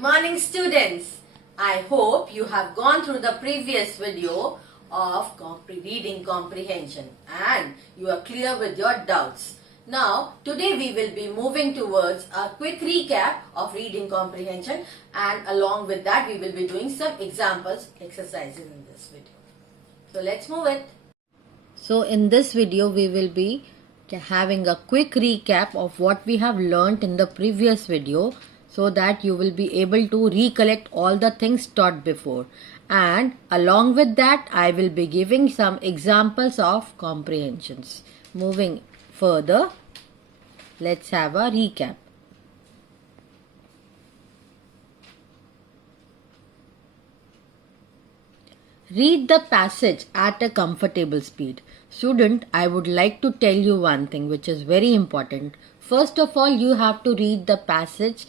Good morning, students. I hope you have gone through the previous video of reading comprehension and you are clear with your doubts. Now, today we will be moving towards a quick recap of reading comprehension, and along with that we will be doing some examples, exercises in this video. So, let's move it. So, in this video we will be having a quick recap of what we have learnt in the previous video, so that you will be able to recollect all the things taught before, and along with that I will be giving some examples of comprehensions. Moving further, let's have a recap. Read the passage at a comfortable speed. Student, I would like to tell you one thing which is very important. First of all, you have to read the passage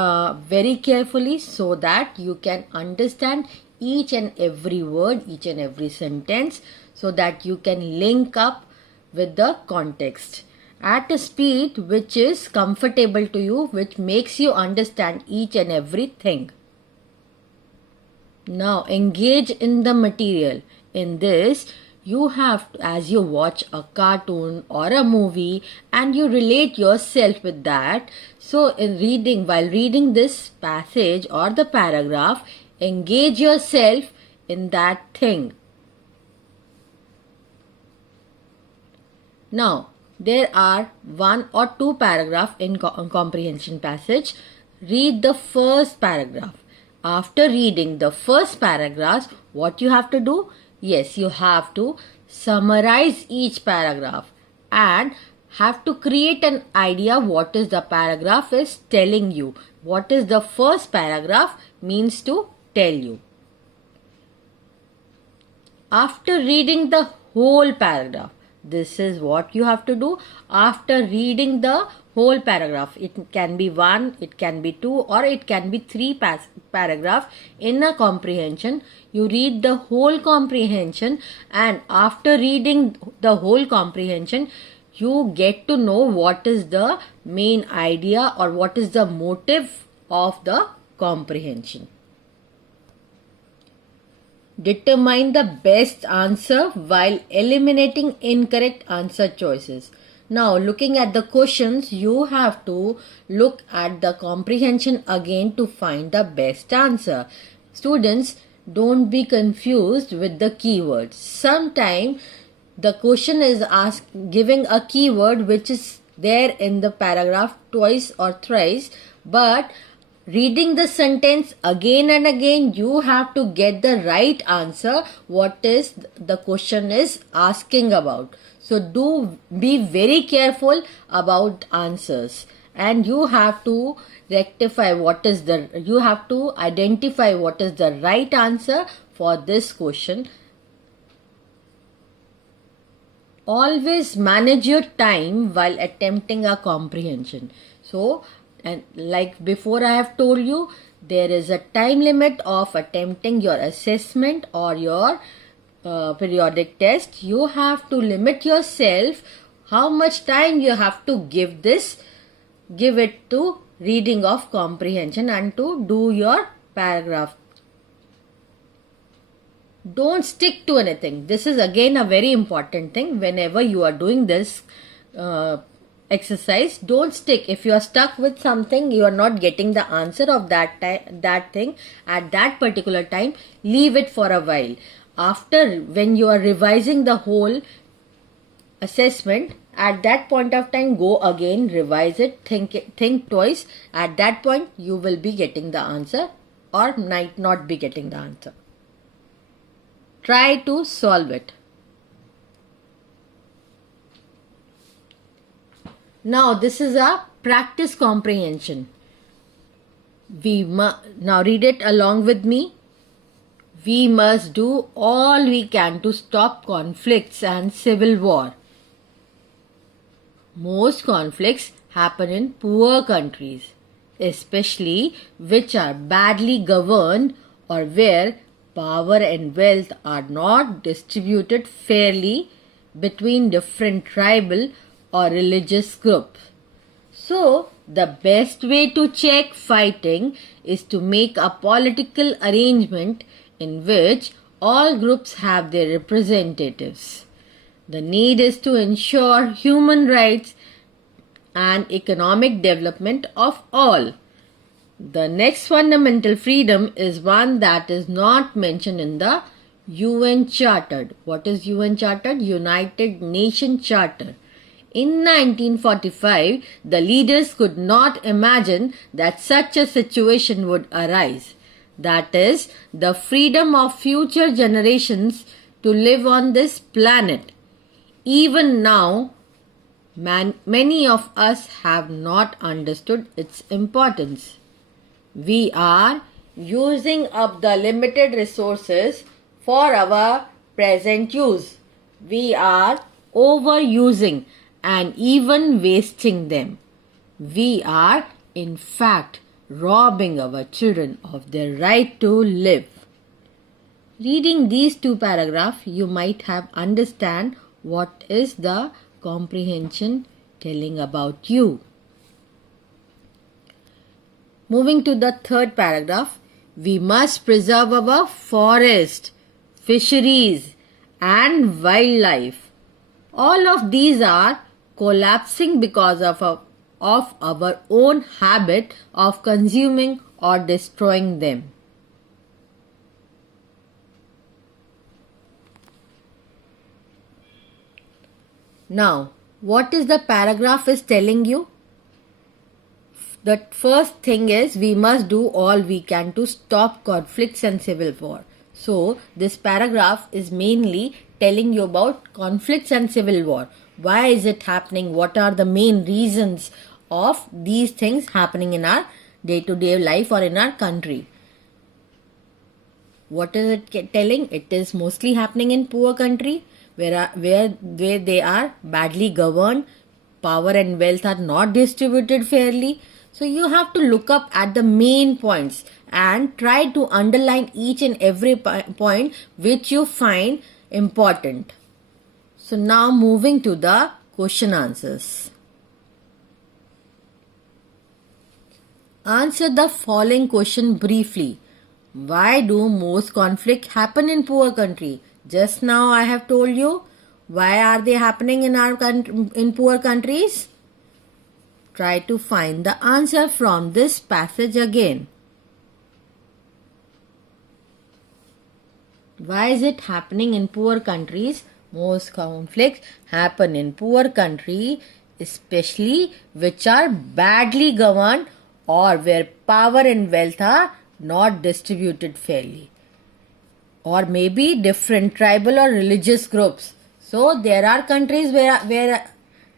very carefully so that you can understand each and every word, each and every sentence, so that you can link up with the context at a speed which is comfortable to you, which makes you understand each and everything. Now engage in the material. In this, you have to, as you watch a cartoon or a movie and you relate yourself with that. So while reading this passage or the paragraph, engage yourself in that thing. Now, there are one or two paragraphs in comprehension passage. Read the first paragraph. After reading the first paragraph, what you have to do? Yes, you have to summarize each paragraph and have to create an idea what is the paragraph is telling you. What is the first paragraph means to tell you. After reading the whole paragraph, this is what you have to do. After reading the whole paragraph, it can be one, it can be two, or it can be three paragraphs in a comprehension. You read the whole comprehension, and after reading the whole comprehension, you get to know what is the main idea or what is the motive of the comprehension. Determine the best answer while eliminating incorrect answer choices. Now, looking at the questions, you have to look at the comprehension again to find the best answer. Students, don't be confused with the keywords. Sometimes the question is giving a keyword which is there in the paragraph twice or thrice, but reading the sentence again and again, you have to get the right answer what is the question is asking about. So do be very careful about answers, and you have to identify what is the right answer for this question. Always manage your time while attempting a comprehension. So, and like before I have told you, there is a time limit of attempting your assessment or your periodic test. You have to limit yourself how much time you have to give it to reading of comprehension and to do your paragraph. Don't stick to anything. This is again a very important thing. Whenever you are doing this exercise, don't stick. If you are stuck with something, you are not getting the answer of that thing at that particular time, leave it for a while. After, when you are revising the whole assessment, at that point of time, go again, revise it, think twice. At that point, you will be getting the answer or might not be getting the answer. Try to solve it. Now, this is a practice comprehension. Now read it along with me. We must do all we can to stop conflicts and civil war. Most conflicts happen in poor countries, especially which are badly governed or where power and wealth are not distributed fairly between different tribal or religious groups. So, the best way to check fighting is to make a political arrangement in which all groups have their representatives. The need is to ensure human rights and economic development of all. The next fundamental freedom is one that is not mentioned in the UN Charter. What is UN Charter? United Nations Charter. In 1945, the leaders could not imagine that such a situation would arise. That is, the freedom of future generations to live on this planet. Even now, many of us have not understood its importance. We are using up the limited resources for our present use. We are overusing and even wasting them. We are, in fact, robbing our children of their right to live. Reading these two paragraphs, you might have understand what is the comprehension telling about you. Moving to the third paragraph, we must preserve our forest, fisheries and wildlife. All of these are collapsing because of our own habit of consuming or destroying them. Now, what is the paragraph is telling you? The first thing is we must do all we can to stop conflicts and civil war. So, this paragraph is mainly telling you about conflicts and civil war. Why is it happening? What are the main reasons of these things happening in our day-to-day life or in our country? What is it telling? It is mostly happening in poor country where they are badly governed, power and wealth are not distributed fairly. So you have to look up at the main points and try to underline each and every point which you find important. So now moving to the question answers. Answer the following question briefly. Why do most conflicts happen in poor country? Just now I have told you. Why are they happening in poor countries? Try to find the answer from this passage again. Why is it happening in poor countries? Most conflicts happen in poor countries, especially which are badly governed or where power and wealth are not distributed fairly. Or maybe different tribal or religious groups. So there are countries where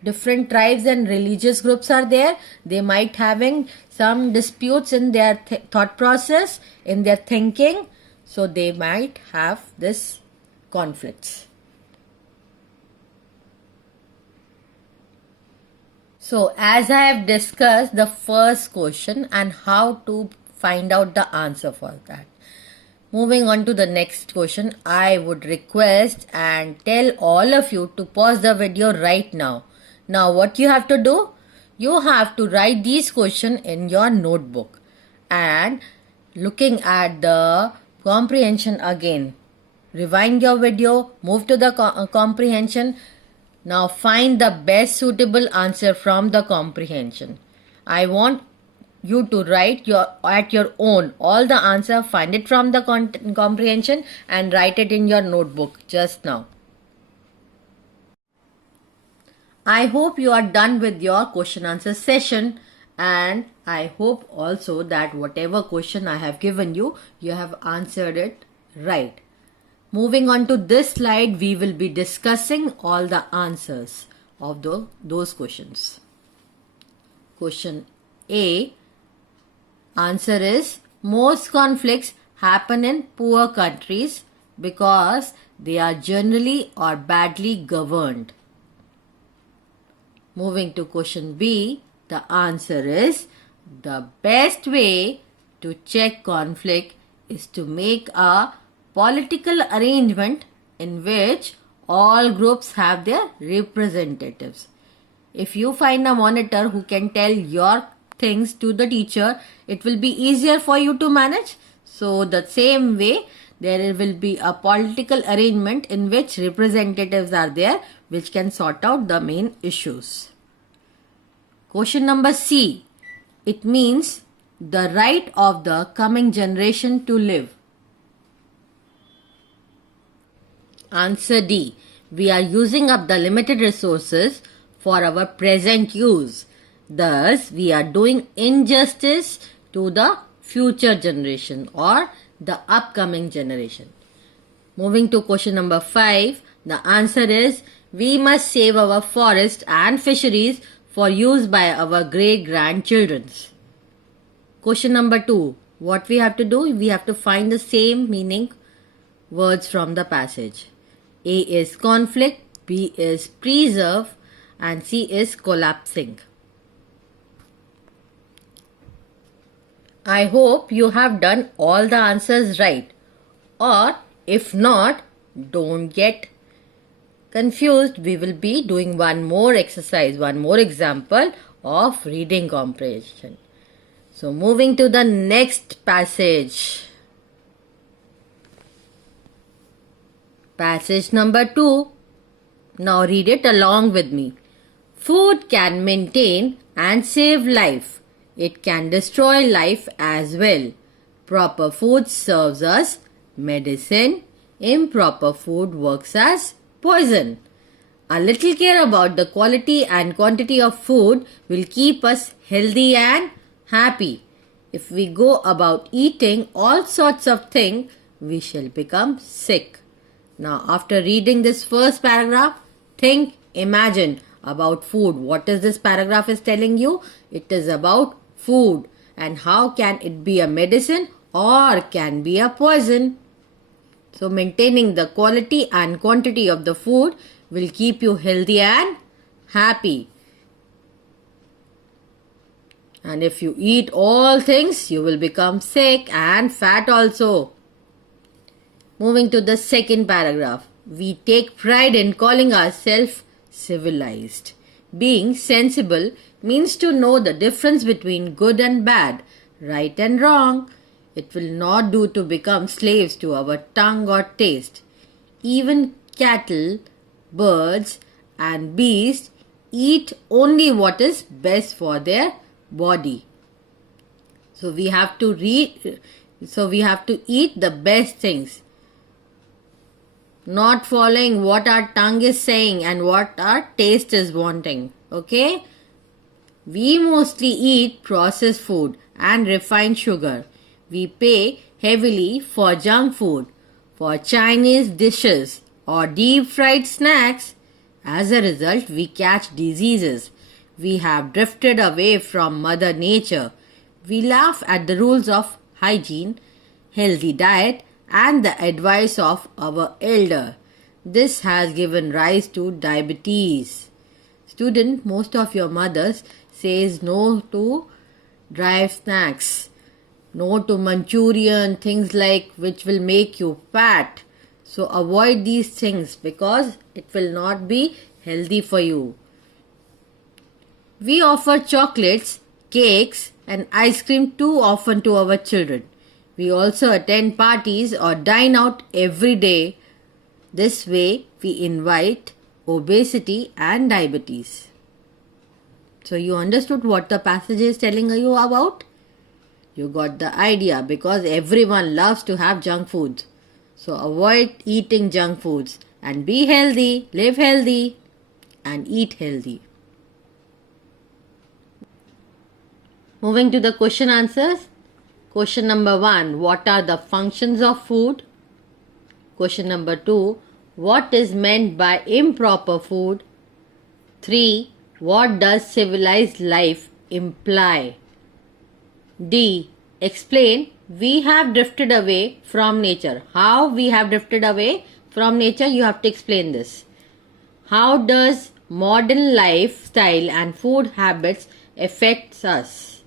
different tribes and religious groups are there. They might having some disputes in their thought process, in their thinking. So they might have this conflicts. So as I have discussed the first question and how to find out the answer for that. Moving on to the next question, I would request and tell all of you to pause the video right now. Now what you have to do? You have to write these questions in your notebook and looking at the comprehension again. Rewind your video, move to the comprehension. Now find the best suitable answer from the comprehension. I want you to write at your own all the answer, find it from the comprehension and write it in your notebook just now. I hope you are done with your question answer session, and I hope also that whatever question I have given you, you have answered it right. Moving on to this slide, we will be discussing all the answers of those questions. Question A. Answer is most conflicts happen in poor countries because they are generally or badly governed. Moving to question B, the answer is the best way to check conflict is to make a political arrangement in which all groups have their representatives. If you find a monitor who can tell your things to the teacher, it will be easier for you to manage. So the same way, there will be a political arrangement in which representatives are there which can sort out the main issues. Question number C. It means the right of the coming generation to live. Answer D. We are using up the limited resources for our present use. Thus, we are doing injustice to the future generation or the upcoming generation. Moving to question number 5, the answer is we must save our forest and fisheries for use by our great-grandchildren. Question number 2, what we have to do? We have to find the same meaning words from the passage. A is conflict, B is preserve, and C is collapsing. I hope you have done all the answers right. Or if not, don't get confused. We will be doing one more exercise, one more example of reading comprehension. So moving to the next passage. Passage number 2. Now read it along with me. Food can maintain and save life. It can destroy life as well. Proper food serves us medicine. Improper food works as poison. A little care about the quality and quantity of food will keep us healthy and happy. If we go about eating all sorts of things, we shall become sick. Now, after reading this first paragraph, think, imagine about food. What is this paragraph is telling you? It is about food and how can it be a medicine or can be a poison. So, maintaining the quality and quantity of the food will keep you healthy and happy. And if you eat all things, you will become sick and fat also. Moving to the second paragraph. We take pride in calling ourselves civilized. Being sensible means to know the difference between good and bad, right and wrong. It will not do to become slaves to our tongue or taste. Even cattle, birds, and beasts eat only what is best for their body. So we have to eat the best things, not following what our tongue is saying and what our taste is wanting. Okay? We mostly eat processed food and refined sugar. We pay heavily for junk food, for Chinese dishes or deep fried snacks. As a result, we catch diseases. We have drifted away from Mother Nature. We laugh at the rules of hygiene, healthy diet, and the advice of our elder. This has given rise to diabetes. Student, most of your mothers says no to dry snacks, no to Manchurian, things like which will make you fat. So avoid these things because it will not be healthy for you. We offer chocolates, cakes, and ice cream too often to our children. We also attend parties or dine out every day. This way, we invite obesity and diabetes. So, you understood what the passage is telling you about? You got the idea because everyone loves to have junk foods. So, avoid eating junk foods and be healthy, live healthy, and eat healthy. Moving to the question answers. Question number 1. What are the functions of food? Question number 2. What is meant by improper food? 3. What does civilized life imply? D. Explain. We have drifted away from nature. How we have drifted away from nature? You have to explain this. How does modern lifestyle and food habits affect us?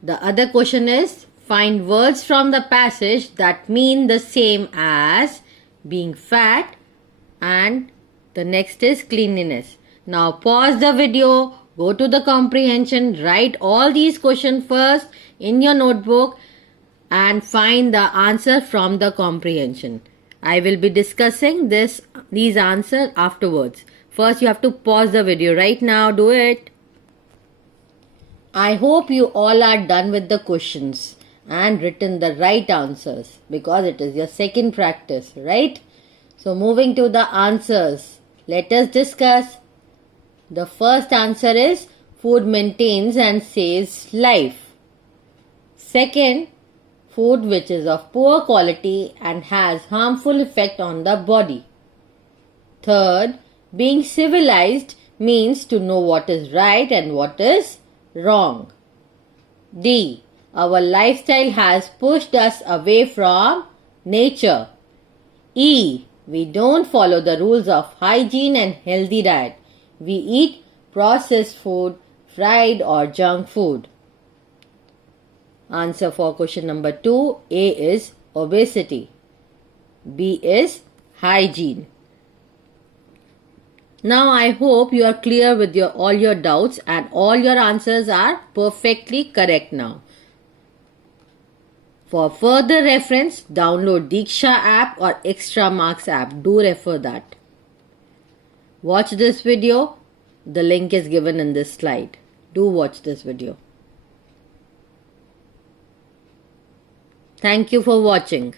The other question is, find words from the passage that mean the same as being fat, and the next is cleanliness. Now pause the video, go to the comprehension, write all these questions first in your notebook and find the answer from the comprehension. I will be discussing these answers afterwards. First you have to pause the video right now. Do it. I hope you all are done with the questions and written the right answers because it is your second practice, right? So moving to the answers, let us discuss. The first answer is food maintains and saves life. Second, food which is of poor quality and has harmful effect on the body. Third, being civilized means to know what is right and what is wrong. D. Our lifestyle has pushed us away from nature. E. We don't follow the rules of hygiene and healthy diet. We eat processed food, fried or junk food. Answer for question number 2. A is obesity. B is hygiene. Now I hope you are clear with all your doubts and all your answers are perfectly correct now. For further reference, download Diksha app or Extra Marks app. Do refer that. Watch this video. The link is given in this slide. Do watch this video. Thank you for watching.